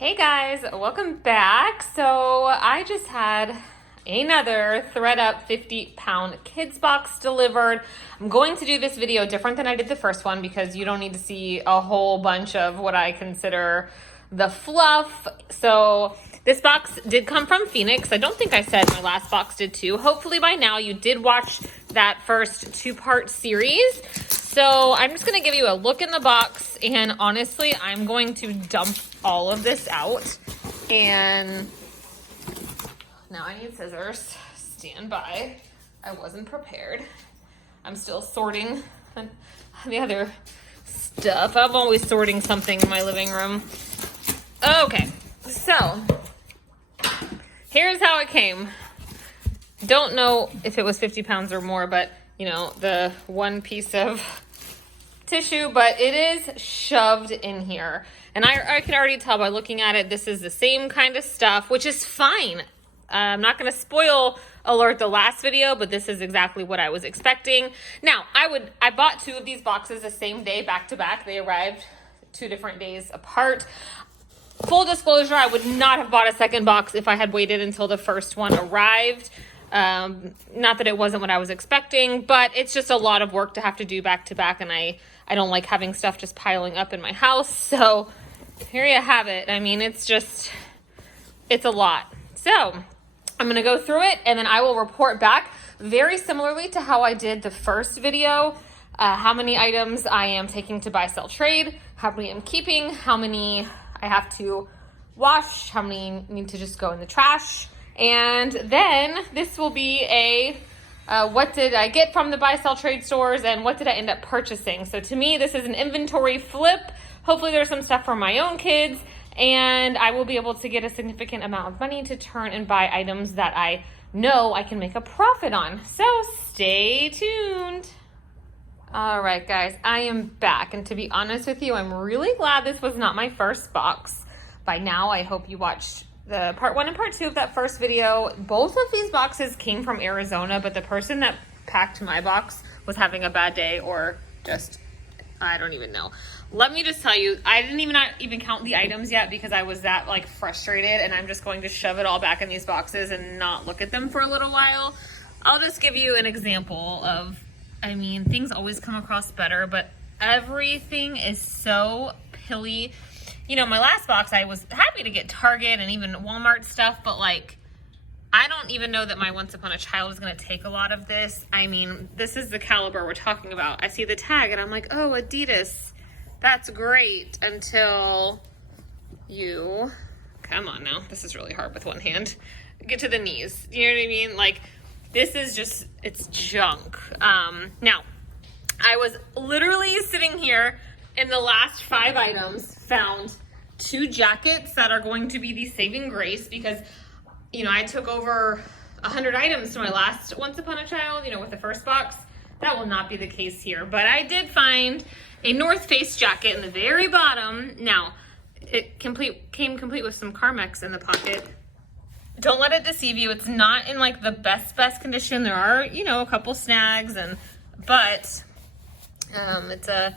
Hey guys, welcome back. So I just had another ThredUp 50-pound kids box delivered. I'm going to do this video different than I did the first one because you don't need to see a whole bunch of what I consider the fluff. So this box did come from Phoenix. I don't think I said my last box did too. Hopefully by now you did watch that first two-part series. So I'm just gonna give you a look in the box, and honestly, I'm going to dump all of this out. And now I need scissors. Stand by. I wasn't prepared. I'm still sorting the other stuff. I'm always sorting something in my living room. Okay, so here's how it came. Don't know if it was 50 pounds or more, but you know, the one piece of tissue, but it is shoved in here. And I can already tell by looking at it, this is the same kind of stuff, which is fine. I'm not going to spoil alert the last video, but this is exactly what I was expecting. Now, I bought two of these boxes the same day, back to back. They arrived 2 different days apart. Full disclosure, I would not have bought a second box if I had waited until the first one arrived. Not that it wasn't what I was expecting, but it's just a lot of work to have to do back to back, and I don't like having stuff just piling up in my house. So here you have it. I mean, it's a lot. So I'm going to go through it, and then I will report back very similarly to how I did the first video, how many items I am taking to buy, sell, trade, how many I'm keeping, how many I have to wash, how many need to just go in the trash. And then this will be a what did I get from the buy, sell, trade stores, and what did I end up purchasing. So to me, this is an inventory flip. Hopefully there's some stuff for my own kids, and I will be able to get a significant amount of money to turn and buy items that I know I can make a profit on. So stay tuned. All right, guys, I am back. And to be honest with you, I'm really glad this was not my first box. By now, I hope you watched the part 1 and part 2 of that first video. Both of these boxes came from Arizona, but the person that packed my box was having a bad day, or just, I don't even know. Let me just tell you, I didn't not even count the items yet because I was that frustrated, and I'm just going to shove it all back in these boxes and not look at them for a little while. I'll just give you an example of, I mean, things always come across better, but everything is so pilly. You know, my last box, I was happy to get Target and even Walmart stuff, but I don't even know that my Once Upon a Child is going to take a lot of this. I mean, this is the caliber we're talking about. I see the tag and I'm like, oh, Adidas, that's great, until you, come on now, this is really hard with one hand, get to the knees. You know what I mean? This is just, it's junk. Now, I was literally sitting here in the last 5 items, found 2 jackets that are going to be the saving grace because, you know, I took over 100 items to my last Once Upon a Child, you know, with the first box. That will not be the case here, but I did find a North Face jacket in the very bottom. Now, it came complete with some Carmex in the pocket. Don't let it deceive you. It's not in the best condition. There are, you know, a couple snags, but it's a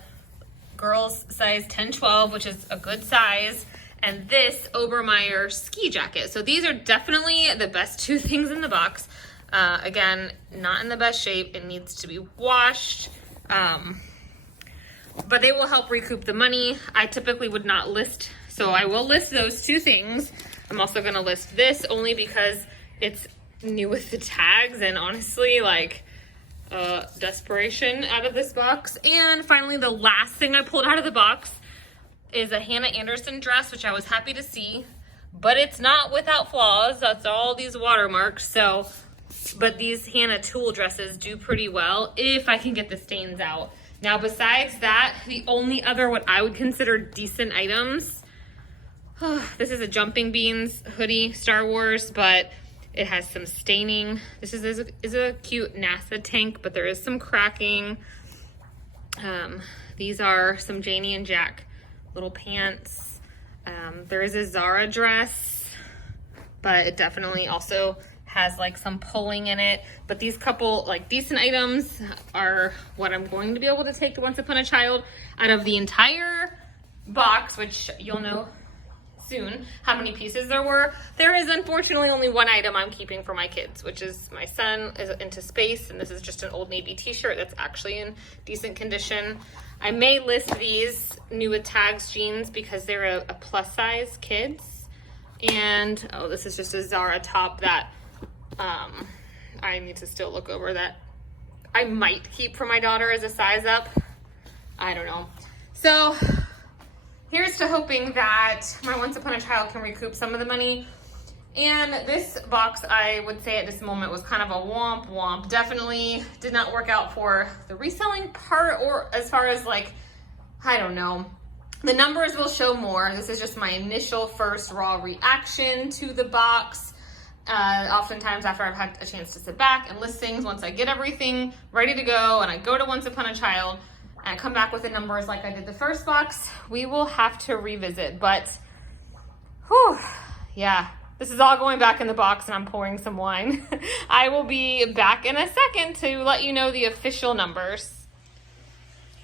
girls size 10-12, which is a good size, and this Obermeyer ski jacket. So these are definitely the best 2 things in the box. Again, not in the best shape. It needs to be washed, but they will help recoup the money. I typically would not list, so I will list those 2 things. I'm also going to list this only because it's new with the tags, and honestly, desperation out of this box. And finally, the last thing I pulled out of the box is a Hannah Anderson dress, which I was happy to see, but it's not without flaws. That's all these watermarks. So, but these Hannah tulle dresses do pretty well if I can get the stains out. Now, besides that, the only other what I would consider decent items, this is a Jumping Beans hoodie, Star Wars, but it has some staining. This is a cute NASA tank, but there is some cracking. These are some Janie and Jack little pants. There is a Zara dress, but it definitely also has some pulling in it. But these couple decent items are what I'm going to be able to take to Once Upon a Child out of the entire box, which you'll know soon how many pieces there were. There is unfortunately only one item I'm keeping for my kids, which is my son is into space, and this is just an Old Navy t-shirt that's actually in decent condition. I may list these new with tags jeans because they're a plus size kids. And oh, this is just a Zara top that I need to still look over, that I might keep for my daughter as a size up. I don't know. So here's to hoping that my Once Upon a Child can recoup some of the money. And this box, I would say at this moment, was kind of a womp womp. Definitely did not work out for the reselling part, or as far as like, I don't know. The numbers will show more. This is just my initial first raw reaction to the box. Oftentimes after I've had a chance to sit back and list things, once I get everything ready to go and I go to Once Upon a Child and I come back with the numbers like I did the first box, we will have to revisit. But, whew, yeah. This is all going back in the box and I'm pouring some wine. I will be back in a second to let you know the official numbers.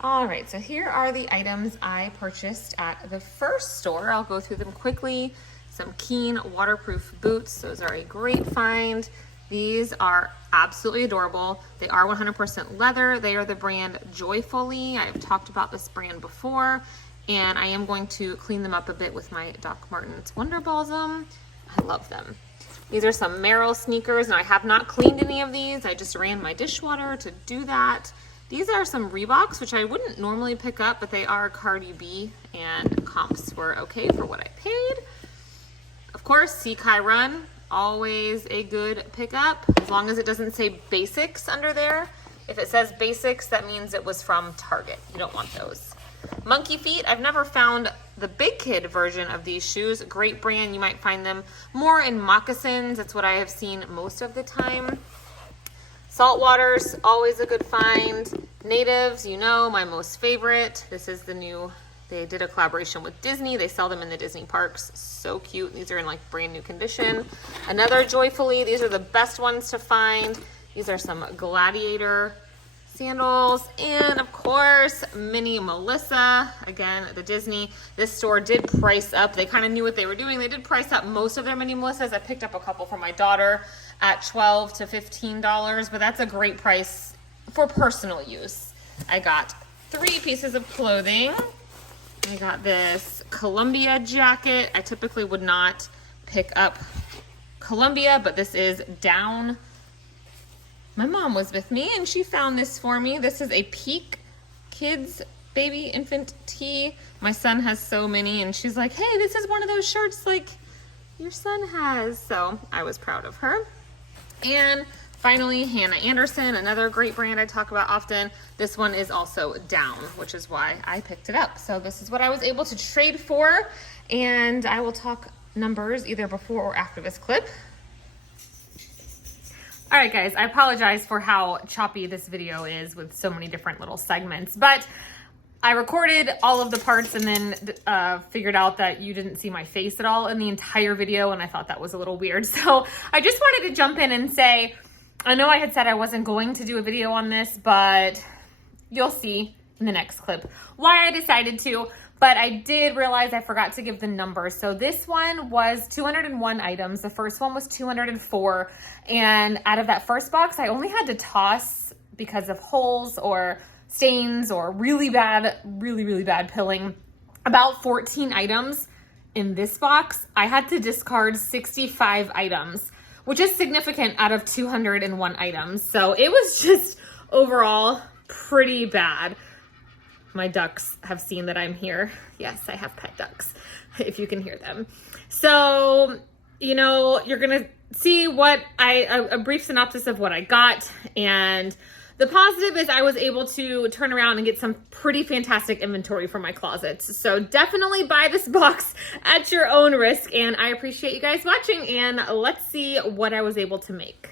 All right, so here are the items I purchased at the first store. I'll go through them quickly. Some Keen waterproof boots. Those are a great find. These are absolutely adorable. They are 100% leather. They are the brand Joyfully. I've talked about this brand before, and I am going to clean them up a bit with my Doc Martens Wonder Balsam. I love them. These are some Merrell sneakers, and I have not cleaned any of these. I just ran my dishwater to do that. These are some Reeboks, which I wouldn't normally pick up, but they are Cardi B, and comps were okay for what I paid. Of course, Sekai Run, always a good pickup, as long as it doesn't say basics under there. If it says basics, that means it was from Target. You don't want those. Monkey Feet, I've never found the big kid version of these shoes. Great brand. You might find them more in moccasins. That's what I have seen most of the time. Saltwater's always a good find. Natives, you know, my most favorite. This is the new, they did a collaboration with Disney. They sell them in the Disney parks. So cute. These are in like brand new condition. Another Joyfully. These are the best ones to find. These are some Gladiator sandals, and of course Mini Melissa, again the Disney. This store did price up. They kind of knew what they were doing. They did price up most of their Mini Melissas. I picked up a couple for my daughter at $12 to $15, but that's a great price for personal use. I got 3 pieces of clothing. I got this Columbia jacket. I typically would not pick up Columbia, but this is down. My mom was with me and she found this for me. This is a Peak Kids baby infant tee. My son has so many, and she's like, hey, this is one of those shirts like your son has. So I was proud of her. And finally, Hannah Anderson, another great brand I talk about often. This one is also down, which is why I picked it up. So this is what I was able to trade for, and I will talk numbers either before or after this clip. All right, guys, I apologize for how choppy this video is with so many different little segments, but I recorded all of the parts and then figured out that you didn't see my face at all in the entire video, and I thought that was a little weird. So I just wanted to jump in and say, I know I had said I wasn't going to do a video on this, but you'll see in the next clip why I decided to. But I did realize I forgot to give the numbers. So this one was 201 items. The first one was 204. And out of that first box, I only had to toss, because of holes or stains or really bad pilling, about 14 items. In this box, I had to discard 65 items, which is significant out of 201 items. So it was just overall pretty bad. My ducks have seen that I'm here. Yes, I have pet ducks, if you can hear them. So, you know, you're going to see what a brief synopsis of what I got. And the positive is I was able to turn around and get some pretty fantastic inventory for my closets. So definitely buy this box at your own risk. And I appreciate you guys watching, and let's see what I was able to make.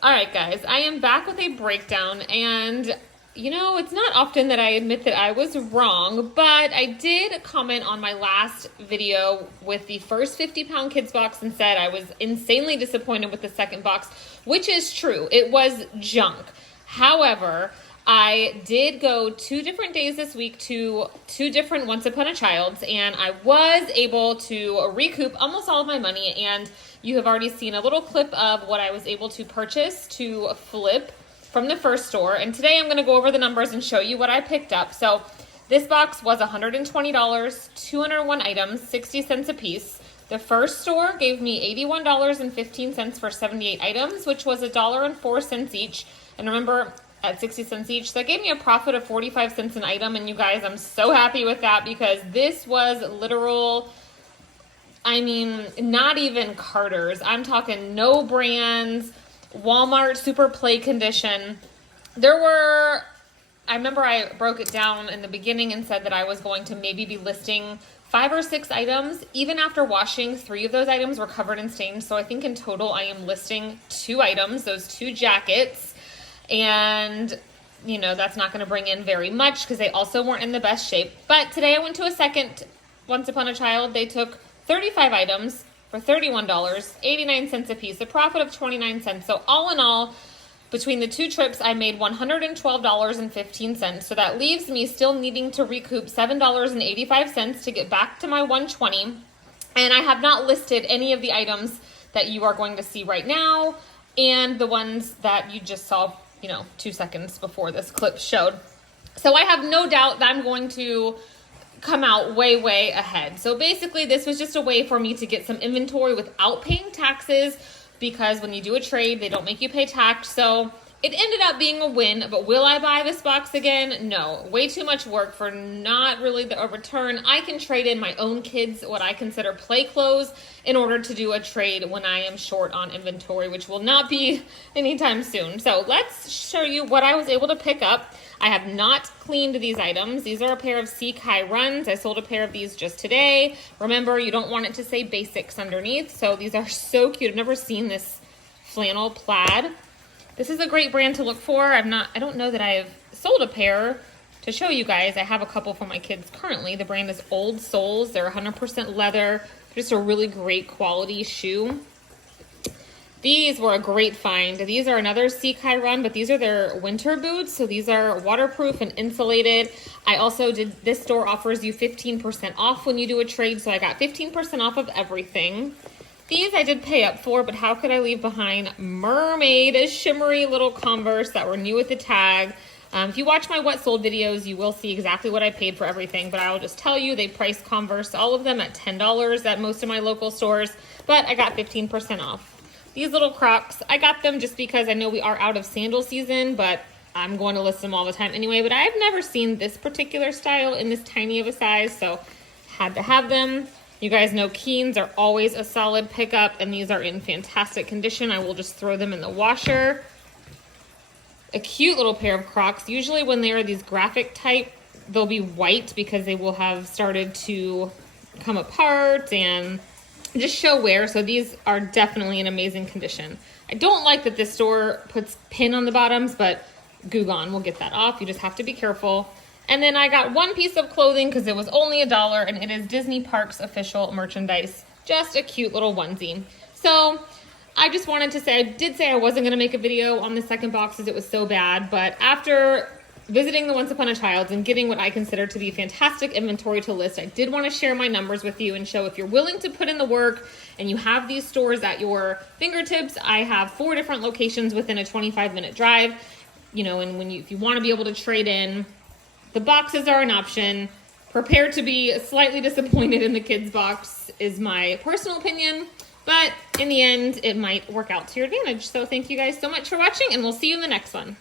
All right, guys, I am back with a breakdown, and you know, it's not often that I admit that I was wrong, but I did comment on my last video with the first 50-pound kids box and said I was insanely disappointed with the second box, which is true. It was junk. However, I did go 2 different days this week to 2 different Once Upon a Childs, and I was able to recoup almost all of my money, and you have already seen a little clip of what I was able to purchase to flip from the first store. And today I'm going to go over the numbers and show you what I picked up. So this box was $120, 201 items, 60 cents a piece. The first store gave me $81.15 for 78 items, which was $1.04 each. And remember, at 60 cents each, that gave me a profit of 45 cents an item. And you guys, I'm so happy with that because this was literal, I mean, not even Carter's. I'm talking no brands, Walmart super play condition. I remember I broke it down in the beginning and said that I was going to maybe be listing 5 or 6 items. Even after washing, 3 of those items were covered in stains. So I think in total I am listing 2 items, those 2 jackets. And, you know, that's not going to bring in very much because they also weren't in the best shape. But today I went to a second Once Upon a Child. They took 35 items for $31, 89 cents a piece, a profit of 29 cents. So all in all, between the 2 trips, I made $112.15. So that leaves me still needing to recoup $7.85 to get back to my $120. And I have not listed any of the items that you are going to see right now and the ones that you just saw, 2 seconds before this clip showed. So I have no doubt that I'm going to come out way, way ahead. So basically this was just a way for me to get some inventory without paying taxes, because when you do a trade, they don't make you pay tax. So it ended up being a win, but will I buy this box again? No, way too much work for not really a return. I can trade in my own kids, what I consider play clothes, in order to do a trade when I am short on inventory, which will not be anytime soon. So let's show you what I was able to pick up. I have not cleaned these items. These are a pair of Sea Kai runs. I sold a pair of these just today. Remember, you don't want it to say basics underneath. So these are so cute. I've never seen this flannel plaid. This is a great brand to look for. I don't know that I've sold a pair to show you guys. I have a couple for my kids currently. The brand is Old Soles. They're 100% leather. Just a really great quality shoe. These were a great find. These are another Sea Kai run, but these are their winter boots. So these are waterproof and insulated. I also this store offers you 15% off when you do a trade. So I got 15% off of everything. These I did pay up for, but how could I leave behind mermaid shimmery little Converse that were new with the tag. If you watch my what sold videos, you will see exactly what I paid for everything, but I'll just tell you, they priced Converse, all of them at $10 at most of my local stores, but I got 15% off. These little Crocs, I got them just because I know we are out of sandal season, but I'm going to list them all the time anyway, but I've never seen this particular style in this tiny of a size, so had to have them. You guys know Keens are always a solid pickup, and these are in fantastic condition. I will just throw them in the washer. A cute little pair of Crocs. Usually when they are these graphic type, they'll be white because they will have started to come apart and just show wear. So these are definitely in amazing condition. I don't like that this store puts pin on the bottoms, but Goo Gone will get that off. You just have to be careful. And then I got one piece of clothing because it was only $1, and it is Disney Parks official merchandise. Just a cute little onesie. So I just wanted to say, I did say I wasn't going to make a video on the second box because it was so bad, but after visiting the Once Upon a Child's and getting what I consider to be fantastic inventory to list, I did want to share my numbers with you and show if you're willing to put in the work and you have these stores at your fingertips. I have 4 different locations within a 25-minute drive, and if you want to be able to trade in, the boxes are an option. Prepare to be slightly disappointed in the kids box is my personal opinion, but in the end, it might work out to your advantage. So thank you guys so much for watching, and we'll see you in the next one.